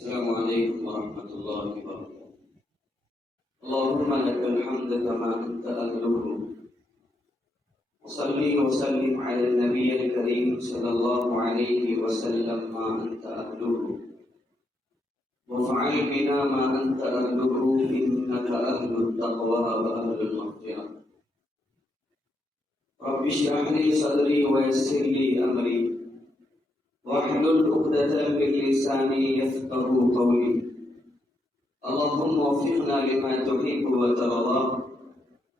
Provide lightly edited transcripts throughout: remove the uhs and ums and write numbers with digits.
السلام عليكم ورحمة الله وبركاته. اللهم لك الحمد كما أنت أهله، وصلي وسلم على النبي الكريم صلى الله عليه وسلم ما أنت أهله، وافعل بنا ما أنت أهله إنك أهل التقوى وأهل المغفرة. رب اشرح لي صدري ويسر لي أمري واحلل عقدة من لساني يفقهوا قولي. اللهم وفقنا لما تحب وترضى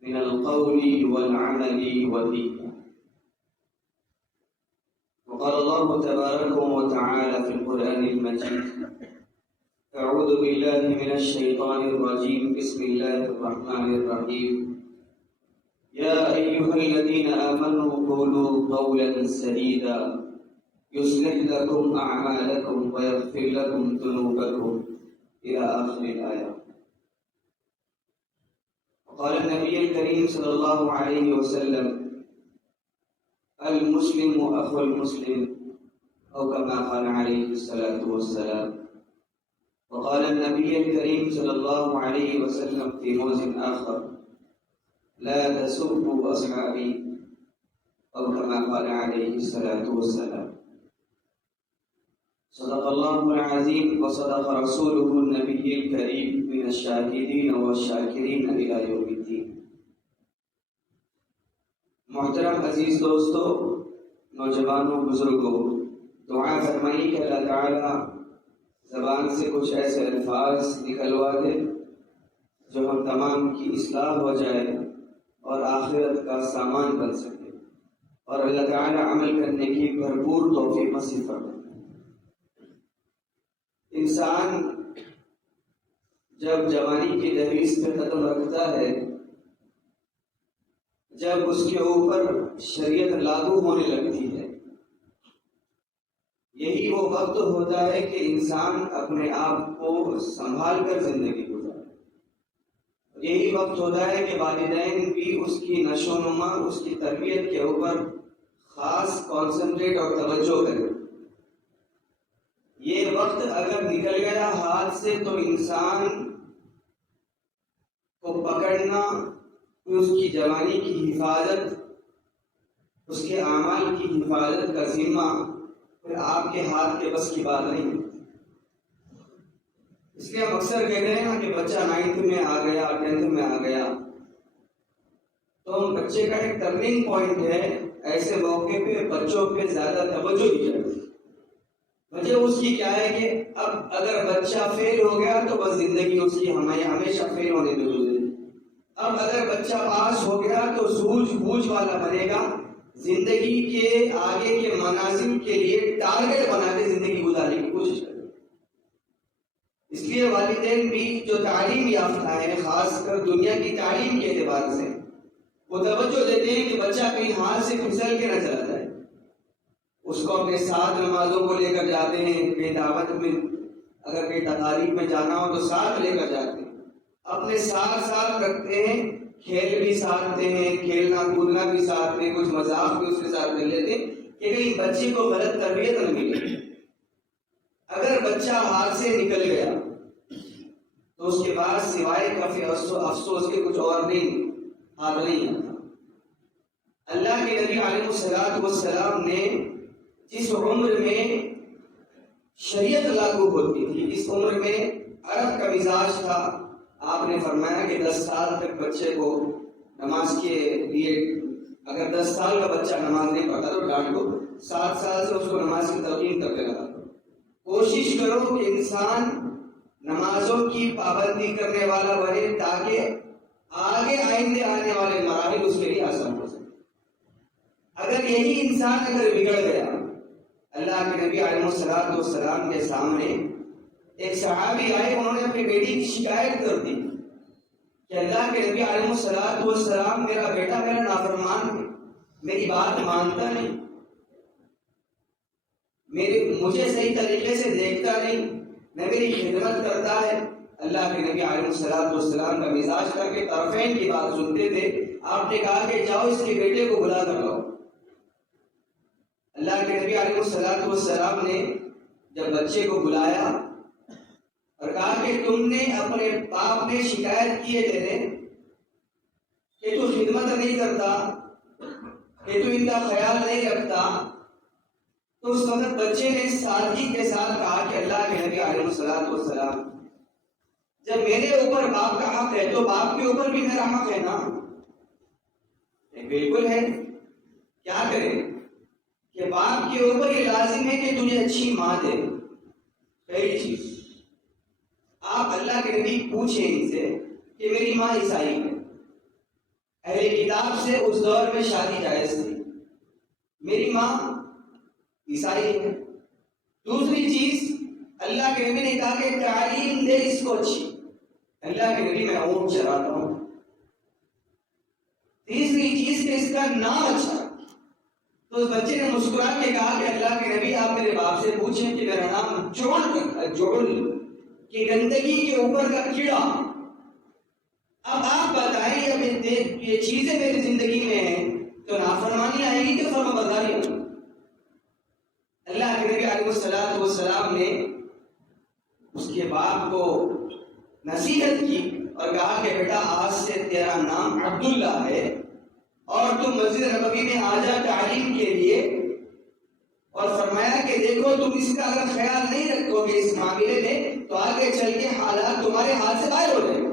من القول والعمل والنية. وقال الله تبارك وتعالى في القرآن المجيد: أعوذ بالله من الشيطان الرجيم، بسم الله الرحمن الرحيم. يا أيها الذين آمنوا قولوا قولا سديدا يصلح لكم أعمالكم ويغفر لكم ذنوبكم إلى آخر الآية. وقال النبي الكريم صلى الله عليه وسلم: المسلم أخو المسلم، أو كما قال عليه الصلاة والسلام. وقال النبي الكريم صلى الله عليه وسلم في موضع آخر: لا تسبوا أصحابي، أو كما قال عليه الصلاة والسلام. صدق الله العظيم وصدق رسوله النبي الكريم من الشاهدين والشاکرین إلى يوم الدين. محترم عزیز دوستو، نوجوانوں، بزرگوں، دعا فرمائی کہ اللہ تعالیٰ زبان سے کچھ ایسے الفاظ نکلوا دے جو ہم تمام کی اصلاح ہو جائے اور آخرت کا سامان بن سکے، اور اللہ تعالیٰ عمل کرنے کی بھرپور توفیق نصیب فرمائے۔ انسان جب جوانی کی دہلیز پہ قدم رکھتا ہے، جب اس کے اوپر شریعت لاگو ہونے لگتی ہے، یہی وہ وقت ہوتا ہے کہ انسان اپنے آپ کو سنبھال کر زندگی گزارے۔ یہی وقت ہوتا ہے کہ والدین بھی اس کی نشو و نما، اس کی تربیت کے اوپر خاص کانسنٹریٹ اور توجہ کرے۔ یہ وقت اگر نکل گیا ہاتھ سے تو انسان کو پکڑنا، اس کی جوانی کی حفاظت، اس کے اعمال کی حفاظت کا ذمہ پھر آپ کے ہاتھ کے بس کی بات نہیں۔ اس لیے ہم اکثر کہتے ہیں نا کہ بچہ 9th میں آ گیا، 10th میں آ گیا، تو ہم بچے کا ایک ٹرننگ پوائنٹ ہے، ایسے موقع پہ بچوں پہ زیادہ توجہ دی جاتی ہے۔ وجہ اس کی کیا ہے کہ اب اگر بچہ فیل ہو گیا تو بس زندگی اس کی ہمیشہ فیل ہونے میں گزرے۔ اب اگر بچہ پاس ہو گیا تو سوجھ بوجھ والا بنے گا، زندگی کے آگے کے منازل کے لیے ٹارگٹ بنا کے زندگی گزارنے کی کوشش کرے۔ اس لیے والدین بھی جو تعلیم یافتہ ہیں، خاص کر دنیا کی تعلیم کے اعتبار سے، وہ توجہ دیتے ہیں کہ بچہ کہیں ہاتھ سے پھسل کے نہ چلا جائے۔ اس کو اپنے ساتھ نمازوں کو لے کر جاتے ہیں، کہیں دعوت میں اگر کہیں تقاریب میں جانا ہو تو ساتھ لے کر جاتے ہیں، اپنے ساتھ رکھتے ہیں، کھیل بھی ساتھ دے ہیں، کھیلنا کودنا بھی ساتھ میں، کچھ مذاق بھی اس کے ساتھ کر لیتے ہیں کہ کہیں بچے کو غلط تربیت نہ ملے۔ اگر بچہ ہاتھ سے نکل گیا تو اس کے بعد سوائے کافی افسوس کے کچھ اور نہیں ہاتھ نہیں آتا۔ اللہ کے نبی علیہ الصلوۃ والسلام نے جس عمر میں شریعت لاگو ہوتی تھی، اس عمر میں عرب کا مزاج تھا، آپ نے فرمایا کہ 10 سال تک بچے کو نماز کے لیے، اگر 10 سال کا بچہ نماز نہیں پڑھتا تو ڈانٹ دو، 7 سال سے اس کو نماز کی تلقین کرتے رہا۔ کوشش کرو کہ انسان نمازوں کی پابندی کرنے والا بنے تاکہ آگے آئندے آنے والے مراحل اس کے لیے آسان ہو سکے۔ اگر یہی انسان اگر بگڑ گیا، اللہ کے نبی علیہ الصلوۃ والسلام کے سامنے ایک صحابی آئے، انہوں نے اپنی بیٹی کی شکایت کر دی کہ اللہ کے نبی علیہ الصلوۃ والسلام، میرا بیٹا میرا نافرمان ہے، میری بات مانتا نہیں، مجھے صحیح طریقے سے دیکھتا نہیں، نہ میری خدمت کرتا ہے۔ اللہ کے نبی علیہ الصلوۃ والسلام کا مزاج تھا کہ طرفین کی بات سنتے تھے۔ آپ نے کہا کہ جاؤ اس کے بیٹے کو بلا کر لاؤ۔ اللہ کے نبی علیہ الصلوۃ والسلام نے جب بچے کو بلایا اور کہا کہ تم نے اپنے باپ نے شکایت کی ہے تیرے کہ تو خدمت نہیں کرتا، کہ تو ان کا خیال نہیں رکھتا، تو اس وقت بچے نے سادگی کے ساتھ کہا کہ اللہ کے نبی علیہ الصلوۃ والسلام، جب میرے اوپر باپ کا حق ہے تو باپ کے اوپر بھی میرا حق ہے نا؟ بالکل ہے، کیا کریں کہ باپ کے اوپر یہ لازم ہے کہ تجھے اچھی ماں دے۔ پہلی چیز، آپ اللہ کے نبی پوچھیں ان سے کہ میری ماں عیسائی ہے، اہل کتاب سے اس دور میں شادی جائز تھی، میری ماں عیسائی ہے۔ دوسری چیز، اللہ کے نبی نے کہا کہ تعلیم دے اس کو اچھی، اللہ کے نبی میں اونٹ چراتا ہوں۔ تیسری چیز کہ اس کا نام اچھا، تو اس بچے نے مسکرا کے کہا کہ اللہ کے نبی آپ میرے باپ سے پوچھیں کہ میرا نام جوڑ کہ گندگی کے اوپر کا کیڑا۔ اب آپ بتائیں، اب یہ چیزیں میری زندگی میں ہیں تو نافرمانی آئے گی کہ فرما برداری ہوگی؟ اللہ کے نبی علیہ الصلوۃ والسلام نے اس کے باپ کو نصیحت کی اور کہا کہ بیٹا آج سے تیرا نام عبداللہ ہے اور تم مسجد نبوی میں آ جا تعلیم کے لیے، اور فرمایا کہ دیکھو تم اس کا اگر خیال نہیں رکھو گے اس معاملے میں تو آگے چل کے حالات تمہارے ہاتھ سے باہر ہو جائے گا۔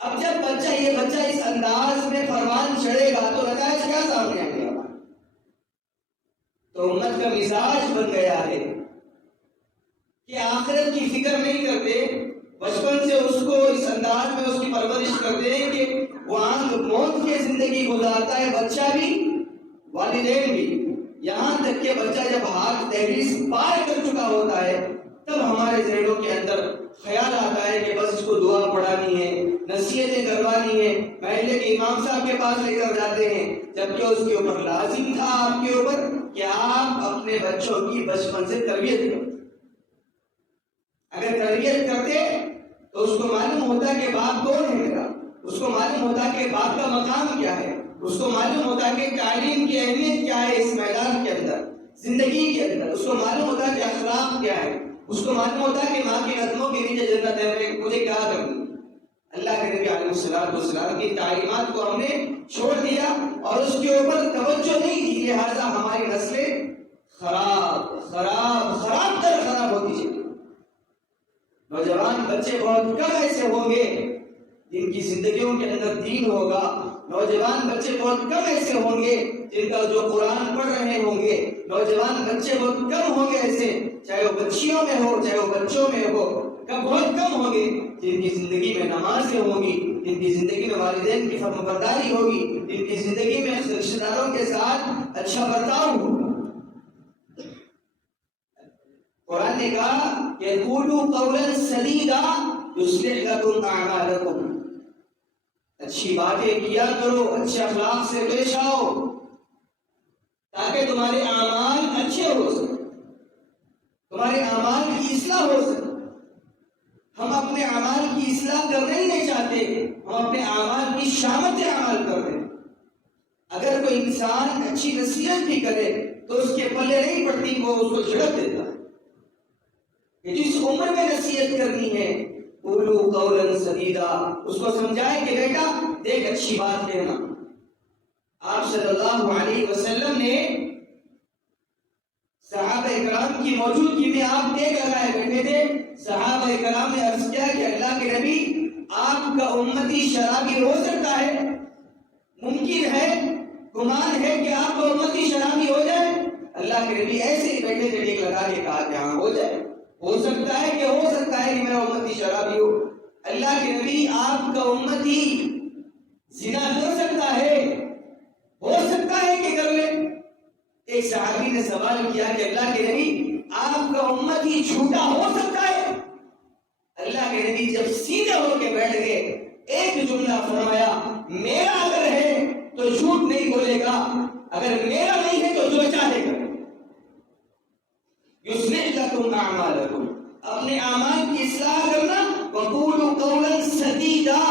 اب جب یہ بچہ اس انداز میں فرمان چڑھے گا تو نتائج کیا سامنے آئیں گے؟ تو امت کا مزاج بن گیا ہے کہ آخرت کی فکر نہیں کرتے، بچپن سے اس کو اس انداز میں اس کی پرورش کرتے ہیں کہ وہ موت کی زندگی گزارتا ہے، بچہ بھی والدین بھی، یہاں تک کہ بچہ جب ہاتھ دہلیز پار کر چکا ہوتا ہے تب ہمارے ذہنوں کے اندر خیال آتا ہے کہ بس اس کو دعا پڑھانی ہے، نصیحتیں کروانی ہے، محلے کے امام صاحب کے پاس لے کر جاتے ہیں، جبکہ اس کے اوپر لازم تھا آپ کے اوپر کہ آپ اپنے بچوں کی بچپن سے تربیت کریں۔ اگر تربیت کرتے تو اس کو معلوم ہوتا کہ باپ کون ہے میرا، اس کو معلوم ہوتا کہ باپ کا مقام کیا ہے، اس کو معلوم ہوتا کہ تعلیم کی اہمیت کیا ہے اس میدان کے اندر، زندگی کے اندر، اس کو معلوم ہوتا کہ اخلاق کیا ہے، اس کو معلوم ہوتا کہ ماں کے قدموں کے نیچے جنت ہے، مجھے کیا کرنا۔ اللہ کے نبی علیہ الصلوۃ والسلام کی تعلیمات کو ہم نے چھوڑ دیا اور اس کے اوپر توجہ نہیں دی، لہٰذا ہماری نسلیں خراب تر خراب ہوتی چلی۔ نوجوان بچے بہت کم ایسے ہوں گے جن کی زندگیوں کے اندر دین ہوگا، نوجوان بچے بہت کم ایسے ہوں گے جن کا جو قرآن پڑھ رہے ہوں گے، نوجوان بچے بہت کم ہوں گے ایسے، چاہے وہ بچیوں میں ہو چاہے وہ بچوں میں ہو، بہت کم ہوں گے جن کی زندگی میں نمازیں ہوں گی، جن کی زندگی میں والدین کی فرمانبرداری ہوگی، جن کی زندگی میں رشتہ داروں کے ساتھ اچھا برتاؤ ہوگا۔ قرآن نے کہا کہ قولوا قولا سدیدا یصلح لکم اعمالکم، اچھی باتیں کیا کرو، اچھے اخلاق سے پیش آؤ تاکہ تمہارے اعمال اچھے ہو سکیں، تمہارے اعمال کی اصلاح ہو سکے۔ ہم اپنے اعمال کی اصلاح کرنا ہی نہیں چاہتے، ہم اپنے اعمال کی شامت عمل کر رہے ہیں۔ اگر کوئی انسان اچھی نصیحت بھی کرے تو اس کے پلے نہیں پڑتی، وہ اس کو جھڑک دیتا ہے۔ جس عمر میں نصیحت کرنی ہے قولوا قولا سدیدا، اس کو سمجھائے کہ بیٹا دیکھ اچھی بات کہنا۔ آپ صلی اللہ علیہ وسلم نے صحابہ کرام کی موجودگی میں آپ دیکھ لگائے بیٹھے تھے، صحابہ کرام نے عرض کیا کہ اللہ کے نبی آپ کا امتی شرابی ہو سکتا ہے؟ ممکن ہے، گمان ہے کہ آپ کا امتی شرابی ہو جائے؟ اللہ کے نبی ایسے ہی بیٹھے تھے، ٹیک لگا کے کہا کہ ہاں ہو جائے، ہو سکتا ہے کہ میرا امتی شرابی ہو۔ اللہ کے نبی آپ کا امتی زنا کر سکتا ہے؟ ہو سکتا ہے کہ کر لے۔ ایک صحابی نے سوال کیا کہ اللہ کے نبی آپ کا امتی جھوٹا ہو سکتا ہے؟ اللہ کے نبی جب سیدھے ہو کے بیٹھ گئے ایک جملہ فرمایا، میرا اگر ہے تو جھوٹ نہیں بولے گا، اگر میرا نہیں ہے تو جو چاہے گا۔ یصلح لکم اعمالکم، اپنے اعمال کی اصلاح کرنا، وقولوا قولا سدیدا،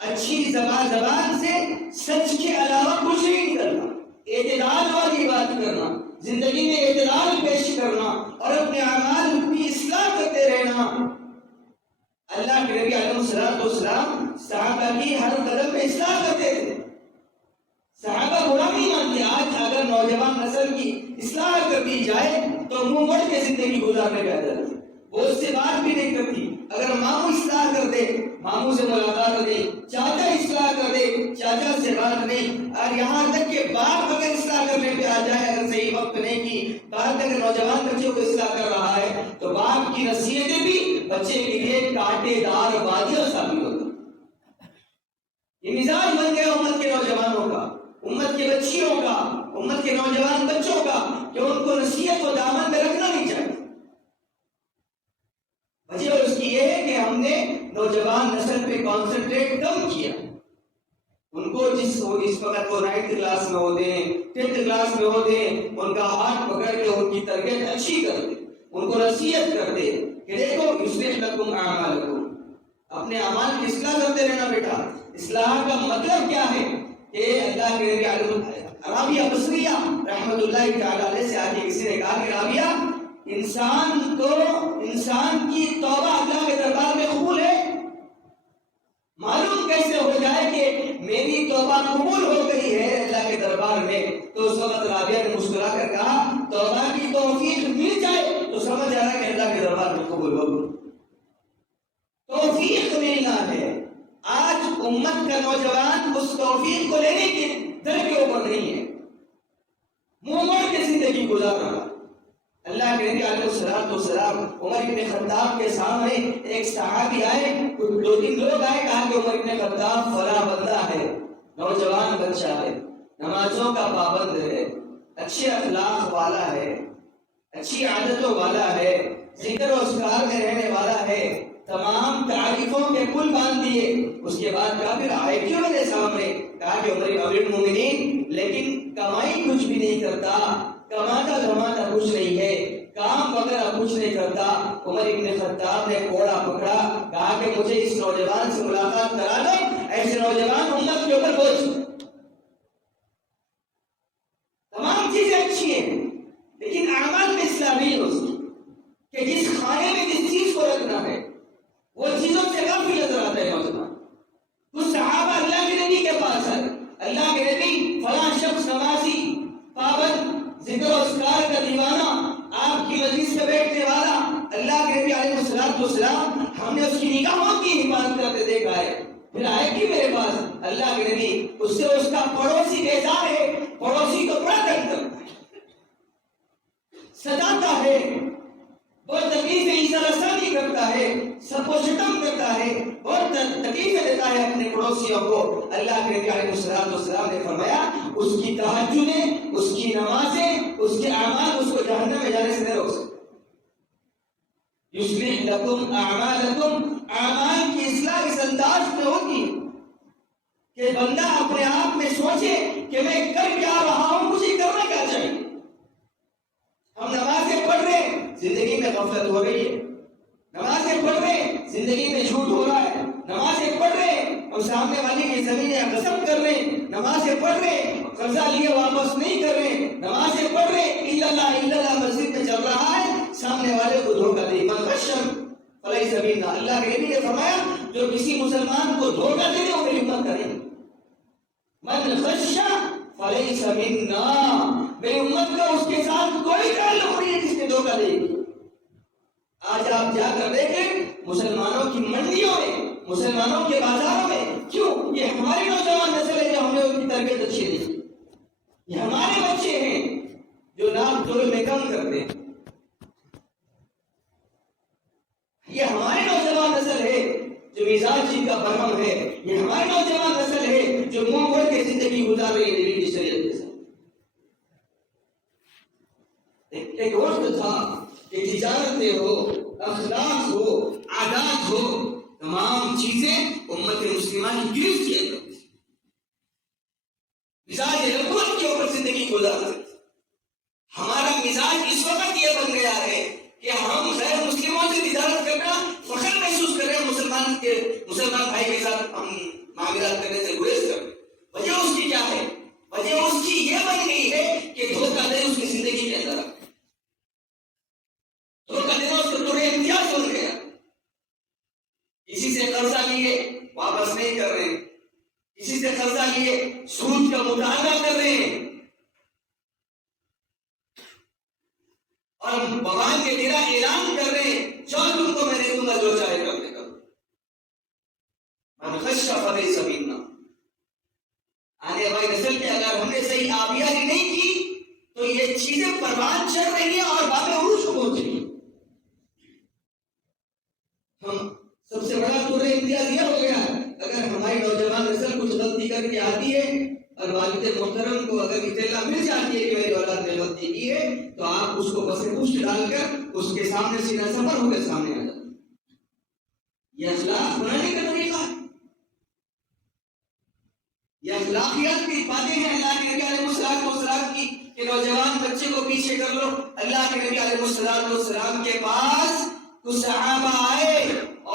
اچھی زبان سے سچ کے علاوہ کچھ نہیں کرنا، اعتدال والی بات کرنا، زندگی میں اعتدال پیش کرنا اور اپنے اعمال کی اصلاح کرنا۔ کرتے رہنا. اللہ کے نبی علیہ الصلوۃ والسلام صحابہ کی ہر قدم پہ اصلاح کرتے تھے. صحابہ برا نہیں مانتے. آج اگر نوجوان نسل کی اصلاح کر دی جائے تو منہ موڑ کے زندگی گزارنے پہ آ جاتی. وہ اس سے بات بھی نہیں کرتی. اگر ماموں اصلاح کر دے ماموں سے ملاقات نہیں, چاچا اصلاح کر دے چاچا سے بات نہیں, اور یہاں تک کہ باپ اگر اصلاح کرنے پہ آ جائے, اگر صحیح وقت نہیں کی, باپ اگر نوجوان بچوں کو اصلاح کر رہا ہے تو باپ کی نصیحتیں بھی بچے کے لیے کانٹے دار بازیاں ثابت ہوتی. یہ مزاج بن گیا امت کے نوجوانوں کا, امت کے بچیوں کا, امت کے نوجوان بچوں کا, کہ ان کو نصیحت و دامن میں رکھنا نہیں چاہیے. وجہ اس کی یہ ہے کہ ہم نے نوجوان نسل پہ کانسنٹریٹ کم کیا. ان کو اس وقت وہ 9th کلاس میں ہوتے ہیں, 10th کلاس میں ہوتے ہیں, ان کا ہاتھ پکڑ کے ان کی تربیت اچھی کرتے, ان کو نصیحت کرتے کہ دیکھو یصلح لکم اعمالکم, اپنے اعمال کی اصلاح کرتے رہنا بیٹا. اصلاح کا مطلب کیا ہے کہ اللہ کے نبی رابعہ بصریہ رحمۃ اللہ تعالی علیہ سے آگے کسی نے کہا کہ رابعہ, انسان کی توبہ اللہ کے دربار میں قبول ہے. معلوم کیسے ہو جائے کہ میری توبہ قبول ہو گئی ہے اللہ کے دربار میں؟ تو اس وقت رابعہ نے مسکرا کر کہا توبہ کی توفیق مل جائے تو سمجھ آ رہا کہ اللہ کے دربار میں قبول ہو گئی. توفیق ملنا ہے. آج امت کا نوجوان اس توفیق کو لینے کے در کے اوپر نہیں ہے, منہ موڑ کے زندگی گزار رہا. اللہ کے نبی علیہ الصلوۃ والسلام عمر بن خطاب کے سامنے ایک صحابی آئے, 2-3 لوگ آئے, کہا کہ عمر بن خطاب فلاں بندہ ہے, نوجوان بچہ ہے, نمازوں کا پابند ہے, اچھے اخلاق والا ہے, اچھی عادتوں والا ہے, ذکر و اذکار میں رہنے والا ہے, تمام تعریفوں کے پل باندھ دیے. اس کے بعد کہا پھر آئے کیوں میرے سامنے؟ کہا کہ عمر امیر المومنین لیکن کمائی کچھ بھی نہیں کرتا, کماتا دھماتا کچھ نہیں ہے, کام وغیرہ کچھ نہیں کرتا. عمر ابن خطاب نے کوڑا پکڑا, کہا کہ مجھے اس نوجوان سے ملاقات کرا دو, ایسے نوجوان امت کے اوپر بوجھ. تمام چیزیں اچھی ہیں لیکن اعمال میں اصلاح نہیں ہو سکتی. کہ جس کھانے میں جس چیز کو رکھنا ہے وہ چیزوں سے غافل نظر آتا ہے نوجوان. کچھ صحابہ اللہ کے نبی کے پاس آئے, اللہ کے نبی فلاں شخص نمازی, پابند, ذکر و اذکار کا دیوانہ, آپ کی مجلس میں بیٹھنے والا, اللہ کے نبی علیہ الصلوۃ والسلام ہم نے اس کی نگاہوں کی حفاظت کرتے دیکھا ہے, پھر آئے کہ میرے پاس اللہ کے نبی اس سے اس کا پڑوسی بیزار ہے, پڑوسی کو بڑا تنگ کرتا ہے, سجاتا ہے, بہت تکلیفیں ایزا رسانی کرتا ہے, سب کو شتم کرتا ہے, بہت تکلیفیں دیتا ہے اپنے پڑوسیوں کو. اللہ کے نبی علیہ الصلوۃ والسلام نے فرمایا اس کی تہجدیں, اس کی نمازیں, اس کے اعمال اس کو جہنم میں جانے سے نہیں روک سکتے. یصلح لکم اعمالکم, اعمال کی اصلاح اس انداز میں ہوگی کہ بندہ اپنے آپ میں سوچے کہ میں کر کیا رہا ہوں, مجھے کرنا کیا چاہیے. ہم نمازیں پڑھ رہے ہیں, زندگی میں غفلت ہو رہی ہے. نمازیں پڑھ رہے ہیں, زندگی میں جھوٹ ہو رہا ہے. نمازیں پڑھ رہے ہیں اور سامنے والی کی زمینیں غصب کر رہے ہیں. نمازیں پڑھ رہے ہیں, قرضہ لیے واپس نہیں کر رہے ہیں. نمازیں پڑھ رہے ہیں, الا اللہ مسجد میں چل رہا ہے, سامنے والے کو دھوکہ دے. من غش فلیس منا, اللہ کے نبی نے فرمایا جو کسی مسلمان کو دھوکہ دے دے وہ میری امت کا نہیں. من غش فلیس منا, میری امت کا اس کے ساتھ کوئی تعلق نہیں ہے جس نے دھوکہ دے. آج آپ جا کر دیکھیں مسلمانوں کی منڈیوں میں, مسلمانوں کے بازاروں میں, کیوں یہ ہماری نوجوان نسل ہے جو ہم نے ان کی تربیت اچھی دی. یہ ہمارے بچے ہیں جو ناپ تول میں کم کرتے ہیں. یہ ہماری نوجوان نسل ہے جو مزاج جن کا برہم ہے. یہ ہماری نوجوان نسل ہے جو منہ موڑ کے زندگی گزار رہی ہے نبی کی شریعت کے ساتھ. ایک وقت تھا کہ تجارتیں ہو, اخلاق ہو, عادات ہو, تمام چیزیں امت مسلمہ کی گرفت کیا کرتی تھی. مزاج ربوت کے اوپر زندگی گزارتے تھے. ہمارا مزاج اس وقت یہ بن گیا ہے کہ ہم غیر مسلموں سے تجارت کرنا فخر محسوس کر رہے ہیں. مسلمان بھائی کے ساتھ ہم معاملات کرنے سے گریز کر رہے ہیں. وجہ اس کی کیا ہے؟ وجہ اس کی یہ بن گئی ہے کہ دھوکہ دے اس کی زندگی کے اندر. دھوکہ دینا اس کو تمہیں امتیاز بن گیا. کسی سے قرضہ لیے واپس نہیں کر رہے, کسی سے قرضہ لیے سود کا مطالبہ کر رہے ہیں, اور بھگوان کے تیرا اعلان کر رہے ہیں جو تم کو میں نے دوں گا, جو چاہے کر دے گا. من خشى فليس منا. آنے والی نسل کے اگر ہم نے صحیح آبیاری نہیں کی تو یہ چیزیں پروان چڑھ رہی ہیں اور بابے عروج کو پہنچ رہی ہیں. ہم سب سے بڑا تو امتیاز یہ ہو گیا, اگر ہماری نوجوان نسل کچھ غلطی کر کے آتی ہے اور والد محترم کو اگر اطلاع مل جاتی ہے کہ میری اولاد نے غلطی کی ہے, تو آپ اس کو بس پشت ڈال کر اس کے سامنے سینہ سفر ہو کے سامنے آ جاتے. یہ اخلاق بنانے کا طریقہ ہے, یہ اخلاقیات کی باتیں ہیں اللہ کے نبی علیہ السلام کی کہ نوجوان بچے کو پیچھے کر لو. اللہ کے نبی علیہ السلام کے پاس کچھ صحابہ آئے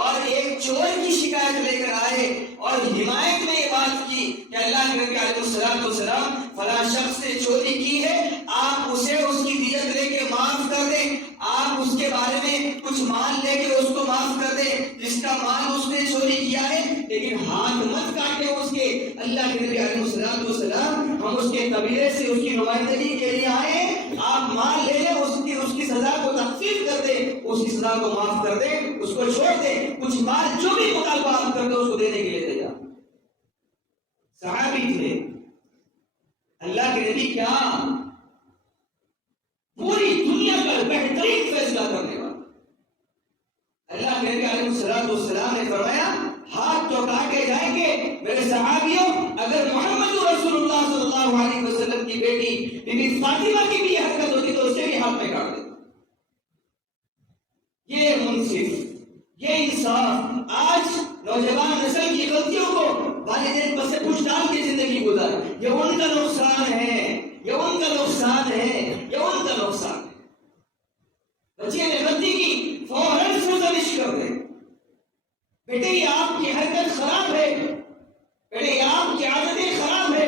اور ایک چور کی شکایت لے کر آئے اور حمایت میں یہ بات کی کہ اللہ کے نبی علیہ السلام فلاں شخص نے چوری کی ہے, آپ اسے اس کی دیت لے کے معاف کر دیں, آپ اس کے بارے میں کچھ مال لے کے اس کو معاف کر دیں جس کا مال اس نے چوری کیا ہے, لیکن ہاتھ مت کاٹے اس کے. اللہ کے نبی علیہ السلام ہم اس کے قبیلے سے اس کی نمائندگی کے لیے آئے, آپ مال لے لیں, اس کی سزا کو تخفیف کر دیں, اس کی سزا کو معاف کر دیں, اس کو چھوڑ دیں, کچھ مال جو بھی مطالبہ آپ کر دیں اس کو دینے کے لیے تیار. صحابی تھے, اللہ کے نبی کیا پوری دنیا کا بہترین فیصلہ کرنے والا. اللہ کے نبی علیہ السلام نے فرمایا ہاتھ تو کاٹے جائیں گے میرے صحابیوں اگر محمد رسول اللہ صلی اللہ علیہ وسلم کی بیٹی بی بی فاطمہ کی بھی حرکت ہوتی تو اسے بھی ہاتھ میں کاٹ دیتے. یہ منصف, یہ انصاف. آج نوجوان نسل کی غلطیوں کو والدین بس پوچھ ڈال کے زندگی گزارے, یہ ان کا نقصان ہے, یہ ان کا نقصان ہے, یہ ان کا نقصان ہے. بچے نے غلطی کی فوراً سرزنش کر دیں, بیٹے یہ آپ کی حرکت خراب ہے, بیٹے یہ آپ کی عادتیں خراب ہے,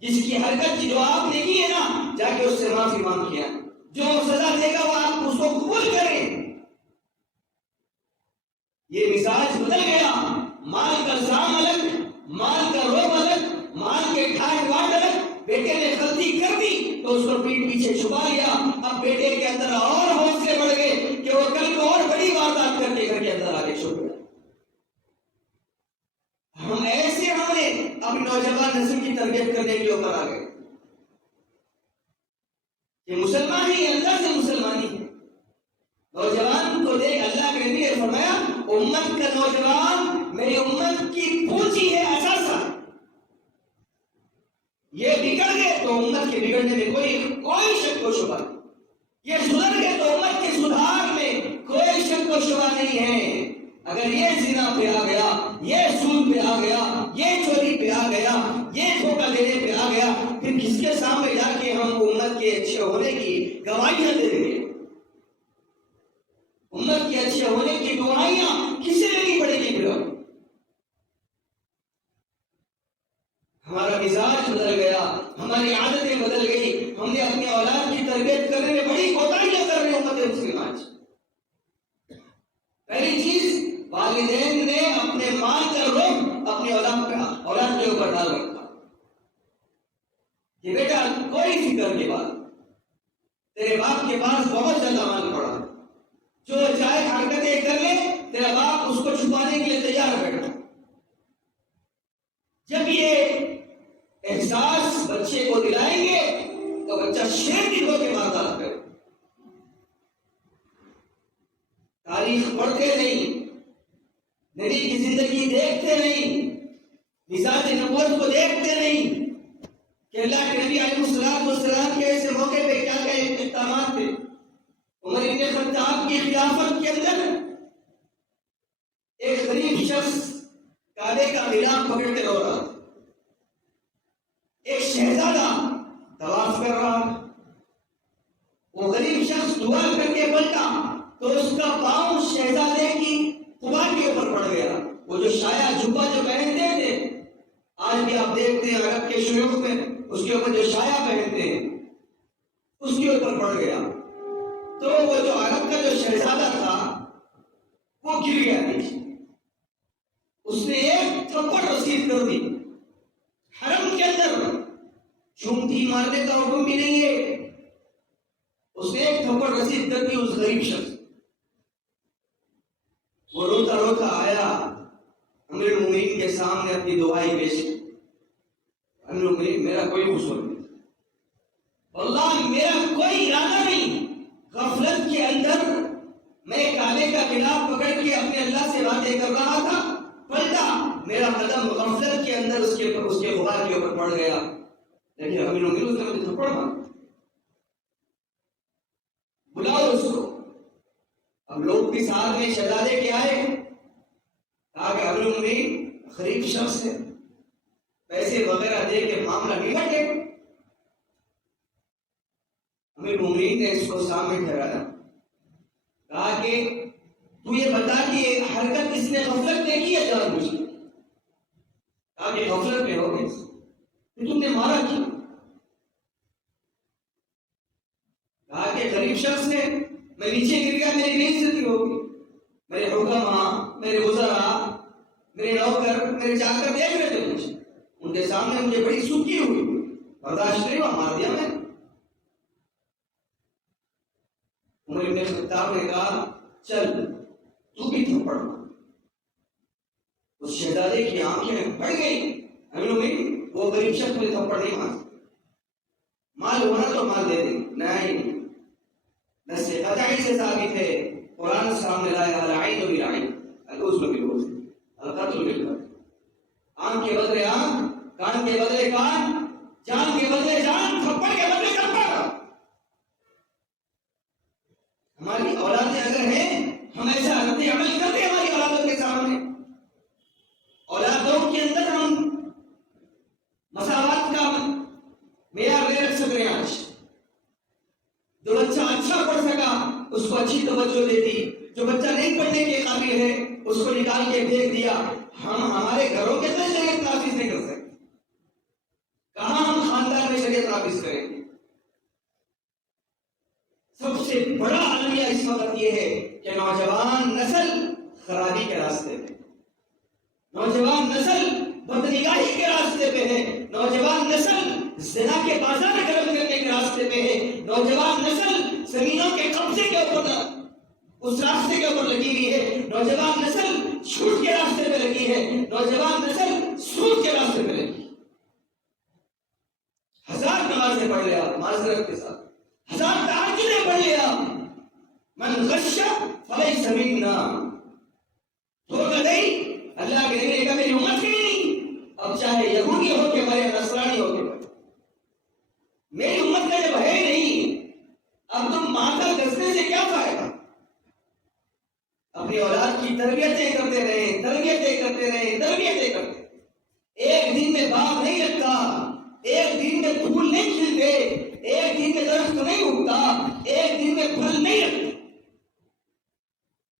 جس کی حرکت جو آپ نے کی ہے نا جا کے اس سے معافی مانگ کیا, جو سزا دے گا وہ آپ اس کو قبول کریں. یہ مزاج بدل گیا, مال کا الزام الگ, مال کا روب الگ, مال کے ٹھاٹ واٹ الگ. بیٹے نے غلطی کر دی تو اس کو پیٹ پیچھے چھپا لیا, اب بیٹے کے اندر اور حوصلے بڑھ گئے کہ وہ کل کو اور بڑی واردات کر کے گھر کے اندر آگے چھوڑ گیا. ہم ایسے ہم نے اپنی نوجوان نسل کی تربیت کرنے کے اوپر آ گئے کہ مسلمان ہی اللہ سے مسلمانی ہے. نوجوان کو دیکھ اللہ کے نبی نے فرمایا امت کا نوجوان میری امت کی پونجی ہے, اثاثہ. یہ بگڑ گئے تو امت کے بگڑنے میں کوئی شک و شبہ نہیں, یہ سدھر گئے تو امت کے سدھار میں کوئی شک و شبہ نہیں ہے. اگر یہ زنا پہ آ گیا, یہ سود پہ آ گیا, یہ چوری پہ آ گیا, یہ دھوکہ دینے پہ آ گیا, پھر کس کے سامنے جا کے ہم امت کے اچھے ہونے کی گواہیاں دیں گے؟ امت کے اچھے ہونے کی دعائیاں کسے لینی پڑے گی؟ پھر ہمارا مزاج بدل گیا, ہماری عادتیں بدل گئی, ہم نے اپنے اولاد کی تربیت کرنے میں بڑی کوتاہیاں کر رہے ہیں امت مسلمہ. پہلی چیز والدین نے اپنے مال کا روب اپنی اولاد کے اوپر ڈال رکھا کہ بیٹا کوئی فکر کے بعد تیرے باپ کے پاس بہت زیادہ مال پڑا, جو چاہے حرکتیں کر لے تیرا باپ اس کو چھپانے کے لیے تیار بیٹھا. جب یہ احساس بچے کو دلائیں گے تو بچہ شیر کی ہو کے برداشت کرے. تاریخ پڑھتے نہیں, نبی کی زندگی دیکھتے نہیں, مزاج نبوت کو دیکھتے نہیں کہ اللہ کے نبی علیہ السلام کے ایسے موقع پہ کیا کیا اقدامات تھے. عمر بن خطاب کی خلافت کے اندر ایک غریب شخص کعبے کا غلاف پکڑ کے رو رہا, ایک شہزادہ طواف کر رہا. وہ غریب شخص دعا کر کے پلٹا تو اس کا پاؤں شہزادے کی قبا کے اوپر پڑ گیا. وہ جو شایا جبہ جو پہنتے تھے, آج بھی آپ دیکھتے ہیں عرب کے شیوخ میں اس کے اوپر جو شایا پہنتے ہیں اس کے اوپر پڑ گیا. تو وہ جو عرب کا جو شہزادہ تھا وہ گر گیا نیچے. اس نے ایک تھپڑ رسید کر دی. حرم کے اندر چومٹی مارنے کا حکم بھی نہیں ہے. اس نے ایک تھپڑ رسید کر دی اس غریب شخص. وہ روتا روتا آیا امیر المومنین کے سامنے اپنی دعائیں پیش کی. امیر المومنین میرا کوئی قصور نہیں, واللہ میرا کوئی ارادہ نہیں. غفلت کے اندر میں کعبے کا غلاف پکڑ کے اپنے اللہ سے باتیں کر رہا تھا, پلٹا میرا قدم غفلت کے اندر اس کے غبار کے اوپر پڑ گیا. لیکن امیر المومنین اس نے مجھے تھپڑ مارا. بلاؤ اس کو. اب لوگ بھی ساتھ میں شہزادے کے آئے. کہا کہ امیر المومنین غریب شخص ہے, پیسے وغیرہ دے کے معاملہ نمٹ گیا. امیر المومنین نے اس کو سامنے ٹھہرایا. کہا کہ تو یہ بتا کہ یہ حرکت اس نے غفلت میں کی ہے جان بوجھ کے؟ کہا کہ غفلت میں ہو گئی. تو تم نے مارا کیوں؟ کہا کہ غریب شخص ہے, میں نیچے گر گیا, میری بے عزتی ہوگی. میرے حکما, میرے وزراء, میرے نوکر, میرے چاکر دیکھ رہے تھے مجھے, ان کے سامنے مجھے بڑی سوکی ہوئی, برداشت نہیں ہوا, مار دیا میں. عمر بن خطاب نے کہا چل تو بھی تھپڑ مار. اس شہزادے کی آنکھیں بڑھ گئی. امیر المومنین وہ غریب شخص مجھے تھپڑ نہیں مار, مال ہونا تو مال دے دیں. نہیں, نص قطعی سے ثابت ہے, قرآن سامنے لایا العین بالعین العضو بالعضو القتل بالقتل. آنکھ کے بدلے آنکھ, کان کے بدلے کان, جان کے بدلے جان, تھپڑ کے بدلے تھپڑ. ہماری اولادیں اگر ہیں, ہم ایسا رد عمل کرتے ہیں ہماری اولادوں کے سامنے. اولادوں کے اندر ہم مساوات کا معیار نہیں رکھ سکتے. آج جو بچہ اچھا پڑھ سکا اس کو اچھی توجہ دے دی, جو بچہ نہیں پڑھنے کے قابل ہے اس کو نکال کے پھینک دیا. ہم ہمارے گھروں کے اندر شریعت نافذ نہیں کر سکتے, کہاں ہم خاندان میں شریعت نافذ کریں گے؟ سب سے بڑا المیہ اس وقت یہ ہے کہ نوجوان نسل خرابی کے راستے پہ, نوجوان نسل بدنگاہی کے راستے پہ ہے, نوجوان نسل زنا کے بازار گرم کرنے کے راستے پہ ہے, نوجوان نسل زمینوں کے قبضے کے اوپر اس راستے کے اوپر لگی ہوئی ہے, نوجوان نسل جھوٹ کے راستے پہ لگی ہے, نوجوان نسل سود کے راستے پہ لگی. 1000 نمازیں پڑھ لیا معذرت کے ساتھ, 1000 تہجدیں پڑھ لیا, من غش فلیس منا. دھوکہ نہیں, اللہ کے نبی نے کہا میری امت کی نہیں, اب چاہے یہودی ہو کے مرے, نصرانی ہو کے مرے, میری امت کا جب ہے نہیں, اب تم ماتا گسنے سے کیا فائدہ؟ اپنی اولاد کی تربیتیں کرتے رہیں, تربیتیں کرتے رہیں, تربیتیں کرتے. ایک دن میں باغ نہیں لگتا, ایک دن میں پھول نہیں کھلتے, ایک دن میں درخت نہیں اگتا, ایک دن میں پھل نہیں لگتے.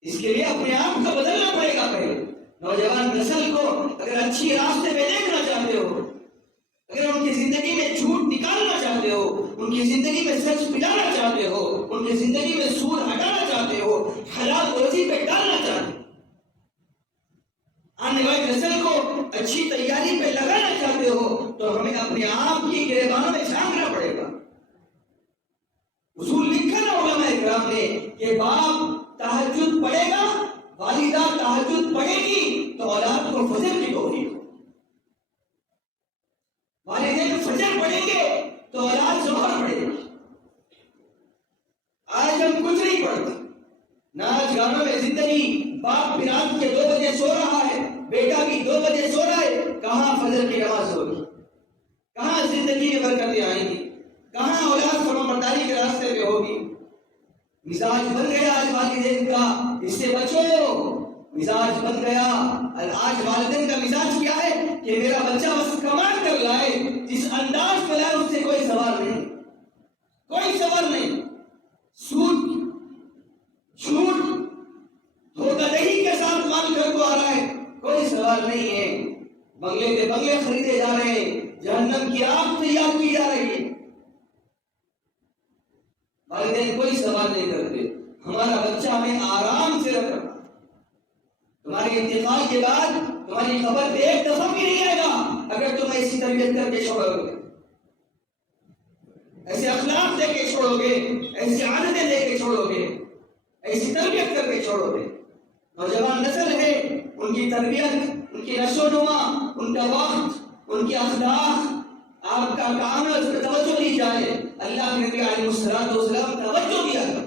اس کے لیے اپنے آپ کو بدلنا پڑے گا. پہلے نوجوان نسل کو اگر اچھی راستے پہ دیکھنا چاہتے ہو, اگر ان کی زندگی میں جھوٹ نکالنا چاہتے ہو, ان کی زندگی میں سچ پلانا چاہتے ہو, ان کی زندگی میں سود ہٹانا چاہتے ہو, حلال روزی پہ ڈالنا چاہتے ہو, آنے والی نسل کو اچھی تیاری پہ لگانا چاہتے ہو, تو ہمیں اپنے آپ کی گریبانوں میں جھانکنا پڑے گا. اصول لکھا نا علماء کرام نے کہ باپ تہجد پڑھے گا, والدہ تہجد پڑھے گی تو اولاد کو فجر کی توفیق ہو. والدین فجر پڑھیں گے تو اولاد ظہر پڑھے گی. آج ہم کچھ نہیں پڑھتے, ناچ گانوں میں زندگی, باپ بھی رات کے 2 بجے سو رہا ہے, بیٹا بھی 2 بجے سو رہا ہے. کہاں فجر کی نماز ہوگی, کہاں زندگی میں برکتیں آئیں گی, کہاں اولاد فرمانبرداری کے راستے پہ ہوگی. مزاج بن گیا آج والدین کا, اس سے بچو. مزاج بن گیا آج والدین کا مزاج کیا ہے کہ میرا بچہ بس کمال کر لائے, جس انداز میں لائے اس سے کوئی سوال نہیں, کوئی سوال نہیں. سود, جھوٹ, دھوکہ دہی کے ساتھ مال گھر کو آ رہا ہے, کوئی سوال نہیں ہے. بنگلے کے بنگلے خریدے جا رہے ہیں, جہنم کی آگ تیار کی جا رہی ہے. والدین کوئی سوال نہیں کرتے. تمہیں آرام سے رکھا. تمہارے انتقال کے بعد تمہاری خبر پہ ایک دفعہ بھی نہیں آئے گا اگر تم ایسی تربیت کر کے چھوڑو گے, ایسے اخلاق دے کے چھوڑو گے, ایسی عادتیں دے کے چھوڑو گے, ایسی تربیت کر کے چھوڑو گے. نوجوان نسل ہے, ان کی تربیت, ان کی نشو و نما, ان کا وقت, ان کی اخلاق, آپ کا کام ہے اس پر توجہ دی جائے. اللہ کے نبی علیہ السلام توجہ دیا تھا.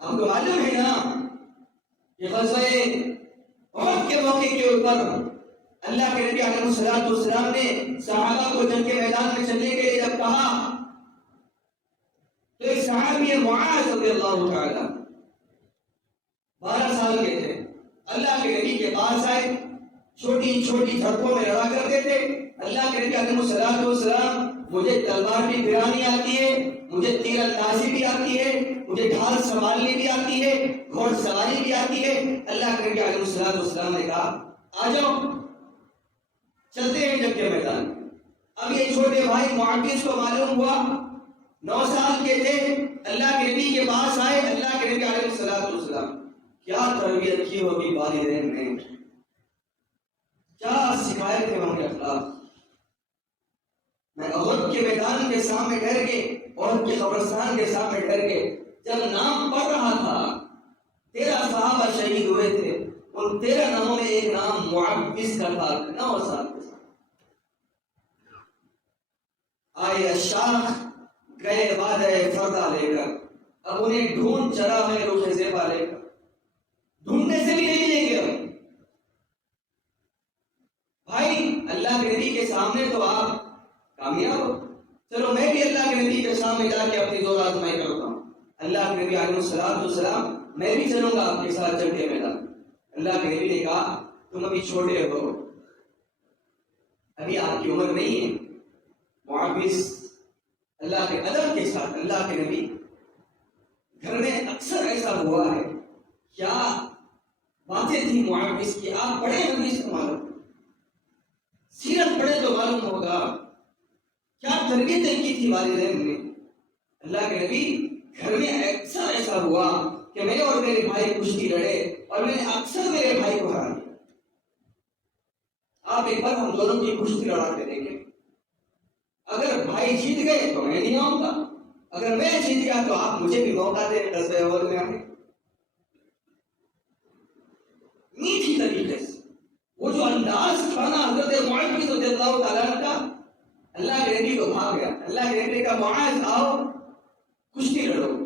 آپ کو معلوم ہے نا کہ غزوہ احد کے موقع کے اوپر اللہ کے نبی علیہ السلام نے صحابہ کو جنگ کے میدان میں چلنے کے لیے جب کہا تو ایک صحابی معاذ رضی اللہ تعالی 12 سال کے تھے, اللہ کے نبی کے پاس آئے, چھوٹی چھوٹی جھڑپوں میں لڑا کرتے تھے. اللہ کے نبی علیہ السلام مجھے تلوار بھی پھرانی آتی ہے, مجھے تیر اندازی بھی آتی ہے, مجھے ڈھال سنبھالنی بھی آتی ہے, گھوڑ سواری بھی آتی ہے. اللہ کے نبی علیہ السلام نے کہا آ جاؤ چلتے ہیں جنگ کے میدان. اب یہ چھوٹے بھائی معاویہ کو معلوم ہوا 9 سال کے تھے, اللہ کے نبی کے پاس آئے. اللہ کے نبی علیہ السلام کیا تربیت کی ہوگی والدین نے, کیا سکھائے تھے ہوں گے اخلاق. میں احد کے میدان کے سامنے ٹھہر کے, احد کے قبرستان کے سامنے ٹھہر کے جب نام پڑھ رہا تھا, 13 صحابہ شہید ہوئے تھے, ان 13 ناموں میں ایک نام معاویہ کا تھا 9 سال کے ساتھ. آئے اشاخ گئے وعدہ فردا لے کر, اب انہیں ڈھونڈ چلا ہے روح زیبا لے کر, ڈھونڈنے سے بھی نہیں لیں گے. بھائی اللہ کے نبی کے سامنے تو آپ کامیاب ہو, چلو میں بھی اللہ کے نبی کے سامنے جا کے اپنی زور آزمائی کرتا ہوں. اللہ کے نبی علیہ السلام میں بھی چلوں گا آپ کے ساتھ جنگ کے میدان. اللہ کے نبی نے کہا تم ابھی چھوٹے ہو, ابھی آپ کی عمر نہیں ہے. معاویہ اللہ کے ادب کے ساتھ, اللہ کے نبی گھر میں اکثر ایسا ہوا ہے, کیا باتیں تھی معاویہ کی, آپ پڑھے حدیث کو معلوم, سیرت پڑھے تو معلوم ہوگا کیا تربیتیں کی تھی والدین نے. اللہ کے نبی گھر میں اکثر ایسا ہوا کہ میں اور میرے بھائی کشتی لڑے اور میں نے اکثر میرے بھائی کو ہرا دیا. آپ ایک بار ہم دونوں کی کشتی لڑا کے دیکھیں, اگر بھائی جیت گئے تو میں نہیں آؤں گا, اگر میں جیت گیا تو آپ مجھے بھی موقع دیں غزوہ احد میں آنے. میٹھی طریقے سے وہ جو انداز تھا نا حضرت معاویہ رضی اللہ تعالیٰ عنہ کا, اللہ کے نبی کو بھاگ گیا. اللہ کے نبی کا معاذ آؤ کشتی لڑو.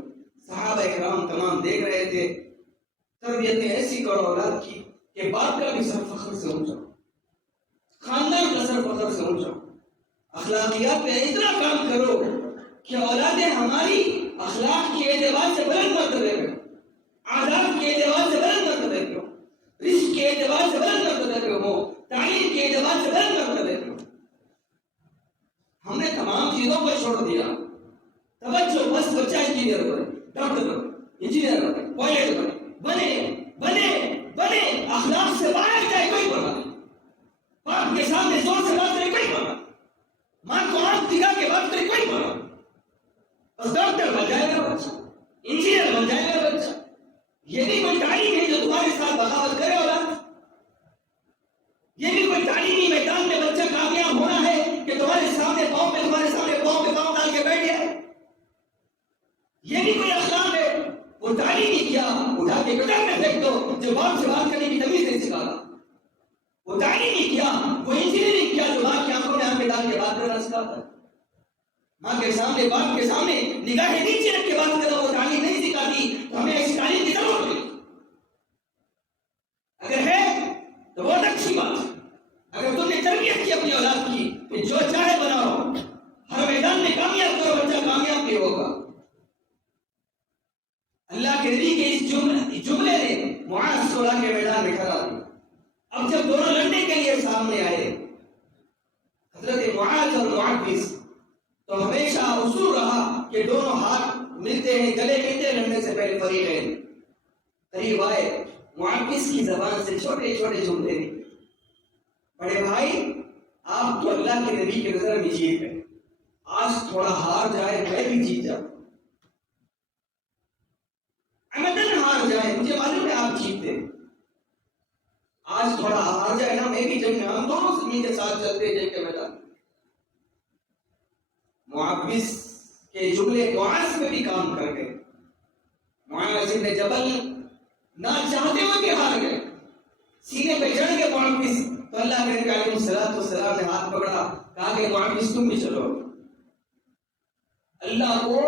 صحابہ اکرام تمام دیکھ رہے تھے. تربیتیں ایسی کرو اولاد کی کہ باپ کا بھی سر فخر سے اونچا, خاندان کا سر فخر سے اونچا. اخلاقیات پہ اتنا کام کرو کہ اولادیں ہماری اخلاق کے اعتبار سے بلند مرتبے پہ, آداب کے اعتبار سے بلند مرتبے پہ, رزق کے اعتبار سے بلند مرتبے پہ ہو, تعلیم کے اعتبار سے بلند مرتبے پہ ہو. ہم نے تمام چیزوں کو چھوڑ دیا. توجہ بس بچہ انجینئر بنے, ڈاکٹر بنے, انجینئر بنے, پائلٹ بنے, بنے بنے اخلاق سے باہر جائے کوئی بنا نہیں. باپ کے سامنے زور سے بات کرے کوئی بنا, ماں کو آنکھ دکھا کے بات کرے کوئی بنا. بس ڈاکٹر بن جائے گا بچہ, انجینئر بن جائے گا بچہ. یہ بھی کوئی تعلیم ہے جو تمہارے ساتھ بغاوت کرے اولاد. یہ بھی کوئی تعلیمی میدان میں بچہ کامیاب ہونا ہے کہ تمہارے سامنے پاؤں پہ پاؤں ڈال کے بیٹھ جائے. یہ بھی کوئی اخلاق ہے. وہ تعلیم نہیں کیا, اٹھا کے گٹر میں پھینک دو. جو باپ سے بات کرنے کی تمیز نہیں سکھاتا. وہ تعلیم نہیں کیا, وہ انجینئرنگ کیا جو ماں کی آنکھوں میں آنکھیں ڈال کے بات کرنا سکھاتا. ماں کے سامنے, باپ کے سامنے نگاہیں نیچے رکھ کے بات کرنا وہ تعلیم نہیں سکھاتی. تو ہمیں اس تعلیم کی ضرورت نہیں. اگر ہے تو بہت اچھی بات ہے. اگر تم نے تربیت کی اپنی اولاد کی کہ جو چاہے بناؤ, ہر میدان میں کامیاب کرو, بچہ کامیاب بھی ہوگا. اللہ کے نبی کے اس جملے نے معاذ کو کے میدان میں کھڑا دیا. اب جب دونوں لڑنے کے لیے سامنے آئے حضرت معاذ اور معاویہ, تو ہمیشہ اصول رہا کہ دونوں ہاتھ ملتے ہیں, گلے ملتے ہیں. لڑنے سے پہلے فریقین قریب آئے. معاویہ کی زبان سے چھوٹے چھوٹے جملے نکلے. بڑے بھائی آپ تو اللہ کے نبی کی نظر میں جیت گئے, آج تھوڑا ہار جائے میں بھی جیت جاؤں. جائیں، مجھے معلوم ہے آپ جیتے. آج تھوڑا ہار جائے نا، میں بھی جنگ میں، ہم دونوں زمین کے ساتھ چلتے ہیں جنگ کے میدان. معاوض کے جملے معاذ میں بھی کام کر گئے. معاذ بن جبل نہ چاہتے ہوئے کہ ہار گئے، سینے پہ چڑھ کے معاوض، تو اللہ کے نبی علیہ السلام نے ہاتھ پکڑا، کہا کہ معاوض تم بھی چلو. اللہ کو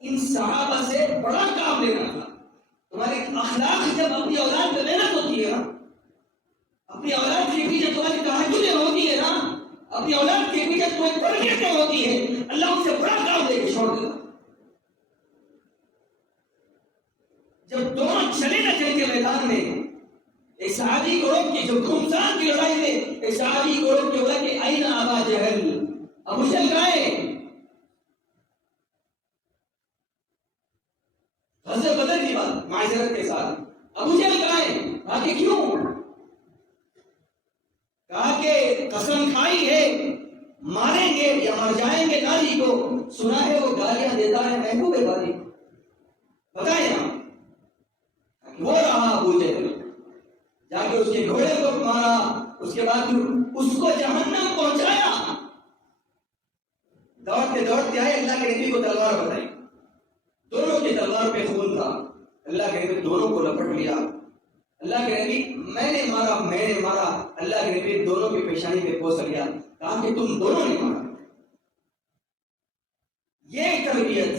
ان صحابہ سے بڑا کام لینا تھا. تمہارے اخلاق جب اپنی اولاد پہ محنت ہوتی ہے نا، اپنی اولاد کے پیچھے تمہاری تہجدیں ہوتی ہے نا، اپنی اولاد کے پیچھے تمہیں تربیتیں ہوتی ہے، اللہ ان سے بڑا کام لے کے چھوڑ دیتا. جب دونوں چلے نہ جنگ کے میدان میں، ایک صحابی کو روک کے، جو خمسان کی لڑائی میں ایک صحابی کو روک کے بولا کہ این ابا جہل، ابو جہل کہاں ہے؟ غزوہ بدر کی بات معذرت کے ساتھ، ابو جہل کہاں ہے؟ کہا کہ کیوں؟ کہا کہ قسم کھائی ہے ماریں گے یا مر جائیں گے ناری کو. سنا ہے وہ گالیاں دیتا ہے محبوب باری. بتائیں آپ، وہ رہا ابو جہل، جا کے اس کے گھوڑے کو مارا، اس کے بعد اس کو جہنم پہنچایا. دوڑتے دوڑتے آئے، اللہ کے نبی کو تلوار بتائی، دونوں کی تلوار پہ خون تھا. اللہ کے نبی دونوں کو لپٹ لیا. اللہ کے نبی میں نے مارا. اللہ کے نبی دونوں کی پیشانی پہ پوچھ لیا، کہا کہ تم دونوں نے مارا. یہ تربیت،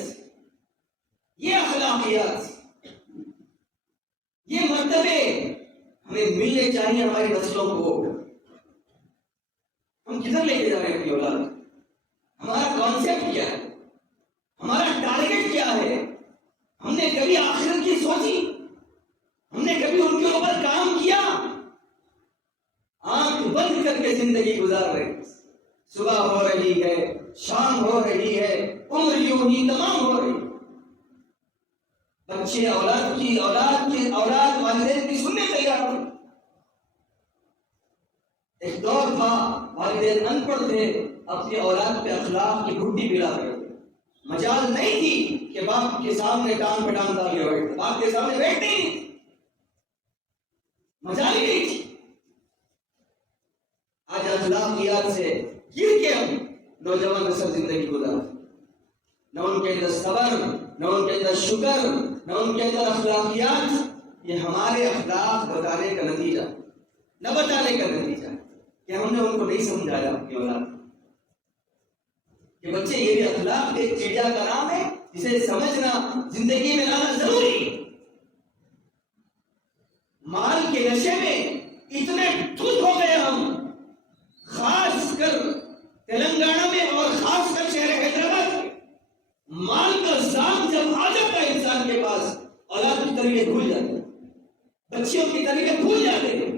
یہ اخلاقیات، یہ مرتبے ہمیں ملنے چاہیے ہماری نسلوں کو. ہم کدھر لے کے جا رہے ہیں اپنی اولاد؟ ہمارا کانسیپٹ کیا ہے؟ ہمارا ٹارگیٹ کیا ہے؟ ہم نے کبھی آخرت کی سوچی؟ ہم نے کبھی ان کے اوپر کام کیا؟ آنکھ بند کر کے زندگی گزار رہے. صبح ہو رہی ہے، شام ہو رہی ہے، عمر یوں ہی تمام ہو رہی. بچے اولاد والدین کی سننے تیار ہو. ایک دور تھا والدین ان پڑھ تھے، اپنی اولاد پہ اخلاق کی گھٹی پلا رہے تھے. مجال نہیں تھی کہ باپ کے سامنے کان پہ ٹانگ ڈال کے بیٹھتے، باپ کے سامنے بیٹھتے ہی نہیں، مجال ہی نہیں تھی. آج اخلاقیات سے گر کے ہم نوجوان نسل زندگی گزارتے، نہ ان کے اندر صبر، نہ ان کے اندر شکر، نہ ان کے اندر اخلاقیات. یہ ہمارے اخلاق بتانے کا نتیجہ، نہ بتانے کا نتیجہ کہ ہم نے ان کو نہیں سمجھایا اپنی اولاد کہ بچے یہ بھی اخلاق ایک چڑیا کا نام ہے جسے سمجھنا، زندگی میں لانا ضروری. مال کے نشے میں اتنے دھت ہو گئے ہم، خاص کر تلنگانہ میں اور خاص کر شہر حیدرآباد میں. مال کا ذات جب آ جاتا ہے انسان کے پاس، اولاد کی تربیت بھول جاتے ہیں، بچیوں کی تربیت بھول جاتے ہیں.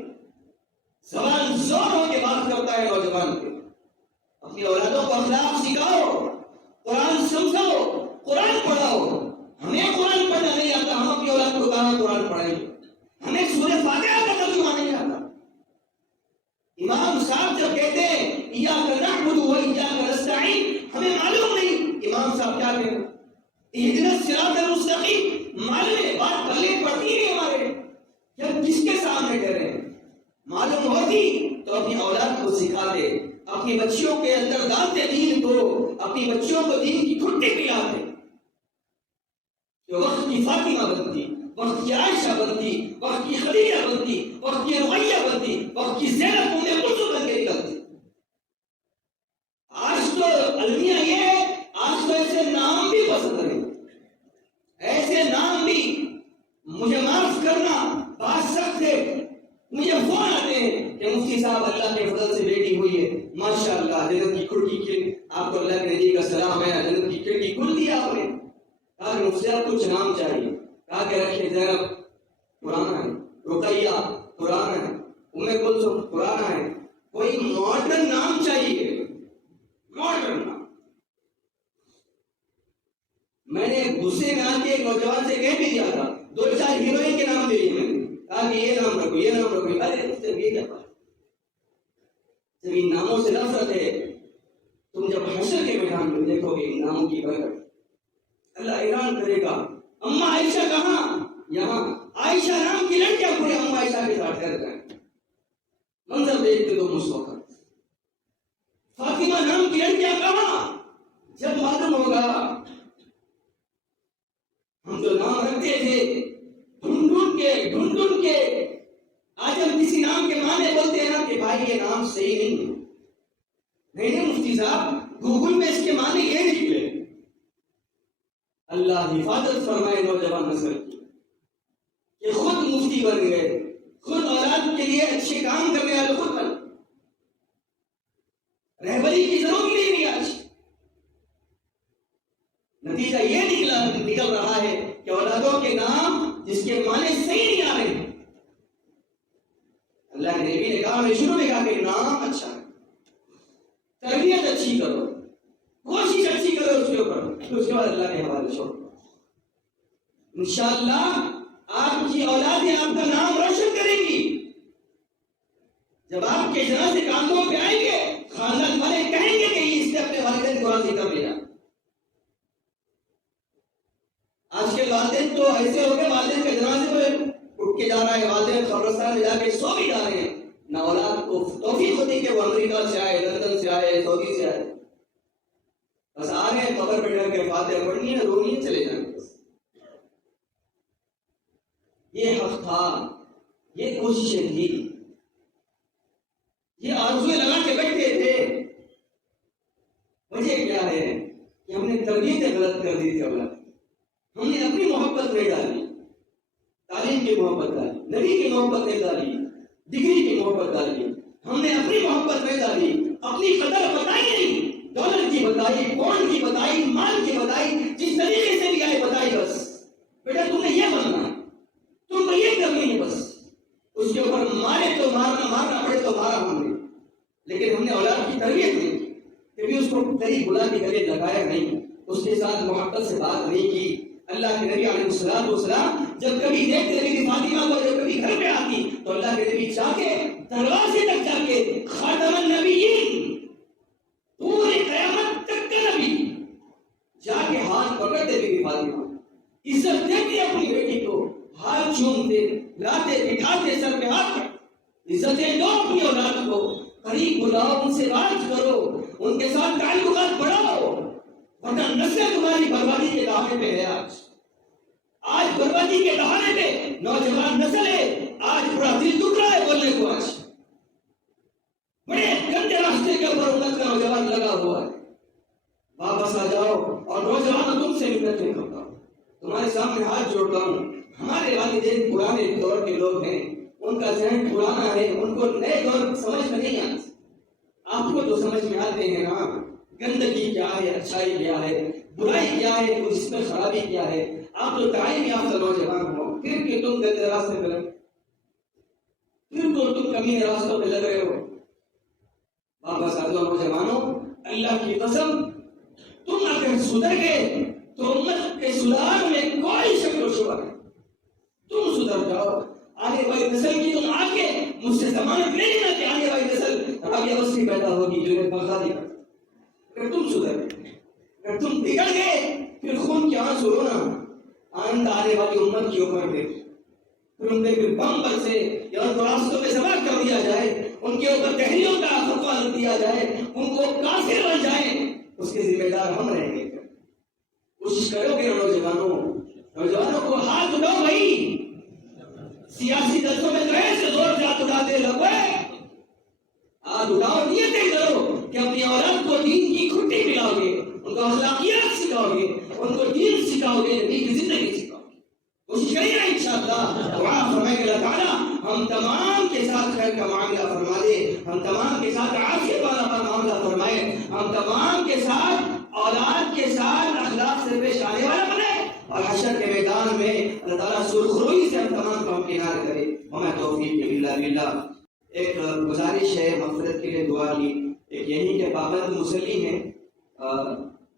زبان زور ہو کے بات کرتا ہے نوجوان کے. اپنی اولادوں کو اخلاق سکھاؤ، قرآن سمجھاؤ، قرآن پڑھاؤ. ہمیں قرآن پڑھنا نہیں آتا، ہم اپنی اولاد کو کہاں قرآن پڑھائیں گے؟ ہمیں سورہ فاتحہ کا ترجمہ نہیں آتا. امام صاحب جب کہتے ہیں ایاک نعبد و ایاک نستعین، ہمیں معلوم نہیں امام صاحب کیا کہتے ہیں. اہدنا الصراط المستقیم معلوم ہے، بات پہلے پڑتی نہیں ہمارے. جب کس کے سامنے کہہ رہے ہیں؟ معلوم ہوتی تو اپنی اولاد کو سکھاتے، اپنی بچیوں کے اندر ڈالتے دین کو، اپنی بچیوں کو دین کی گھٹی پلاتے. وقت کی فاطمہ بنتی، وقت کی عائشہ بنتی، وقت کی خدیجہ بنتی، وقت کی رقیہ بنتی، وقت کی زینب ام کلثوم بن کے نکلتی. آج تو المیہ یہ ہے، آج تو ایسے نام بھی پسند نہیں، ایسے نام بھی مجھے معاف کرنا بات سخت ہے. مجھے فون آتے ہیں کہ مفتی صاحب اللہ کے فضل سے بیٹی ہوئی ہے، ماشاءاللہ جنت کی کھڑکی کھل، آپ کو اللہ کے نبی کا سلام ہے، جنت کی کھڑکی کھل دی آپ نے. کہا کہ مفتی صاحب کچھ نام چاہیے. کہا کہ رکھے زینب پرانا ہے، رقیہ پرانا ہے، ام کلثوم پرانا ہے، کوئی ماڈرن نام چاہیے، ماڈرن نام. میں نے غصے میں آ کے ایک نوجوان سے کہہ بھی دیا تھا، 2-4 ہیروئن کے نام دے دیے میں نے، کہا کہ یہ نام رکھو، یہ نام رکھو. ارے صرف یہ کیا بات، جب ان ناموں سے نفرت ہے، تم جب حشر کے میدان میں دیکھو گے ان ناموں کی برکت، اللہ اعلان کرے گا اما عائشہ کہاں؟ یہاں. عائشہ کے ساتھ گھر جائیں، منظر دیکھتے تو اس وقت فاطمہ نام کی لڑکیاں کہاں؟ جب معلوم ہوگا ہم جو نام رکھتے تھے ڈھونڈ ڈھونڈ کے آج ہم کسی نام کے معنی بولتے ہیں نا کہ بھائی یہ نام صحیح نہیں مفتی صاحب، گوگل میں اس کے معنی یہ نکلے۔ اللہ حفاظت فرمائے نوجوان نسل کی کہ خود مفتی بن گئے، خود اولاد کے لیے اچھے کام کرنے والے خود بن، رہبری کی ضرورت نہیں آج۔ نتیجہ یہ نکل رہا ہے کہ اولادوں کے نام جس کے معنی صحیح نہیں آ رہے، اللہ کے نبی نے کہا، شروع میں کہا کہ نام اچھا ہے، تربیت اچھی کرو، کوشش اچھی کرو اس کے اوپر، اس کے بعد اللہ کے حوالے چھوڑو، انشاءاللہ آپ کی اولادیں آپ کا نام روشن کریں گی۔ جب آپ کے جنازے کاندھوں پہ آئیں گے، خاندان والے کہیں گے کہ اس نے اپنے والدین کو راضی کر لیا۔ آج کے والدین تو ایسے ہو گئے، والدین کے جنازے پہ اٹھ کے جا رہا ہے، والدین قبرستان میں جا کے سو بھی جا رہے ہیں، نہ اولاد کو توفیق ہوتی کہ وہ امریکہ سے آئے، لندن سے آئے، سعودی سے آئے، بس آ رہے ہیں قبر پہ ڈر کے فاتحہ پڑھنی ہے، رونی ہے، چلے جائیں۔ یہ حق تھا، یہ کوششیں تھی، یہ آرزویں لگا کے بیٹھے تھے۔ وجہ کیا ہے کہ ہم نے تربیتیں غلط کر دی تھی اولاد، ہم نے اپنی محبت نہیں ڈالی، تعلیم کی محبت ڈالی، نبی کی محبت نہیں ڈالی، ڈگری کی محبت ڈالی، ہم نے اپنی محبت نہیں ڈالی، اپنی قدر بتائی نہیں، دولت کی بتائی، کون کی بتائی، مال کی بتائی، جس طریقے سے بھی آئے بتائی، بس بیٹا تم نے یہ بننا ہے، تم کو یہ کرنی ہے، بس اس کے اوپر مارے تو مارنا پڑے تو مارا ہم نے، لیکن ہم نے اولاد کی تربیت نہیں کی، کبھی اس کو قریب بلا کے گلے لگایا نہیں، اس کے ساتھ محبت سے بات نہیں کی۔ اللہ کے نبی علیہ السلام جب کبھی دیکھتے نبی فاطمہ کو جب کبھی گھر میں آتی تو اللہ کے نبی جا کے دروازے تک جا کے خاتم النبیین، پوری قیامت تک کا نبی، جا کے ہاتھ پکڑتے بی فاطمہ، عزت دیتے اپنی بیٹی کو، ہاتھ چومتے، لاتے بٹھاتے، سر پہ ہاتھ، عزتیں دو اپنی اولاد کو، قریب بلاؤ، ان سے بات کرو، ان کے ساتھ تعلقات بڑھاؤ، ورنہ نسل تمہاری بربادی کے دہانے پہ ہے۔ آج بربادی کے دہانے پہ نوجوان نسل ہے، آج پورا دل دکھ رہا ہے بولنے کو، آج بڑے گندے راستے کے اوپر امت کا نوجوان لگا ہوا ہے۔ واپس آ جاؤ، اور نوجوان تم سے منتیں کرتا ہوں، تمہارے سامنے ہاتھ جوڑتا ہوں، ہمارے والدین پرانے دور کے لوگ ہیں، ان کا ذہن پرانا ہے، ان کو نئے دور سمجھ میں نہیں آتے، آپ کو تو سمجھ میں آتے ہیں نا، گندگی کیا ہے، اچھائی کیا ہے، برائی کیا ہے، اس میں خرابی کیا ہے۔ آپ تو تعلیم یافتہ نوجوان ہو، پھر کہ تم گندے راستے پہ لگ، پھر تو تم کمینے راستوں پہ لگ رہے ہو۔ واپس آ جاؤ نوجوانوں، اللہ کی قسم تم اگر سدھر گئے تو امت کے سدھار میں کوئی شک و شبہ نہیں، تم سدھر جاؤ، آنے والی نسل کی تم آگے مجھ سے ضمانت نہیں لینا کہ آنے والی نسل رابعہ بصری پیدا ہوگی جو انہیں بغدادی کرتا۔ اگر تم سدھر گئے، اگر تم بگڑ گئے، پھر خون کی آنسو رونا آئندہ آنے والی امت کے اوپر پھر ان پہ پھر بم برسے یا ان کو راستوں پہ سوار کر دیا جائے، ان کے اوپر دہلیوں کا فتویٰ لگ دیا جائے، ان کو کافر بن جائیں، اس کے ذمہ دار ہم رہیں گے۔ کوشش کرو گے نوجوانوں کو ہاتھ اٹھاؤ بھائی، سیاسی جلسوں میں جو سے زور جات اٹھاتے لوگ ہاتھ اٹھاؤ، نیتیں کرو کہ اپنی اولاد کو دین کی کھٹی پلاؤ گے، ان کو اخلاقیات سکھاؤ گے، ان کو دین سکھاؤ گے، نبی کی زندگی سکھاؤ گے۔ کوشش کریں گے انشاءاللہ، دعا فرمائے اللہ تعالیٰ ہم تمام کے ساتھ خیر کا معاملہ فرما دے، ہم تمام کے ساتھ عافیت والا معاملہ فرمائے، ہم تمام کے ساتھ اولاد کے ساتھ اخلاق سے پیش آنے والا بنے، اور حشر کے میدان میں اللہ تعالیٰ سرخروئی سے ہم تمام کو ہمکنار کرے۔ ہمیں توفیق باللہ۔ ایک گزارش ہے مغفرت کے لیے دعا کی، ایک یہیں کے پابند مصلی ہیں،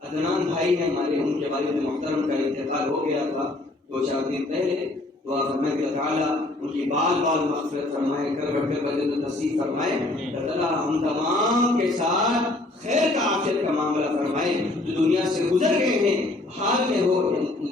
عدنان بھائی ہیں ہمارے، ان کے والد محترم کا انتقال ہو گیا تھا 2-4 دن پہلے، دعا فرمائے کہ اللہ تعالیٰ ان کی بال مغفرت فرمائے، کر بڑھ کر بدل تصیف فرمائے، اللہ تعالیٰ ہم تمام کے ساتھ خیر کا عافیت کا معاملہ فرمائے، جو دنیا سے گزر گئے ہیں، حال میں ہو،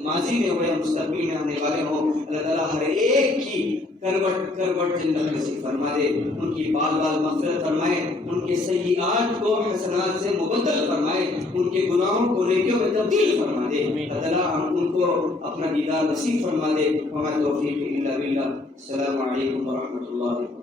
ماضی میں ہو یا مستقبل میں آنے والے ہوں، اللہ تعالیٰ ہر ایک کی کروٹ جنت نصیب فرما دے، ان کی بال بال مغفرت فرمائے، ان کے سیئات کو حسنات سے مبدل فرمائے، ان کے گناہوں کو نیکیوں میں تبدیل فرما دے، اللہ تعالیٰ ہم ان کو اپنا دیدار نصیب فرما دے۔ وما توفیق الا باللہ۔ السلام علیکم ورحمۃ اللہ۔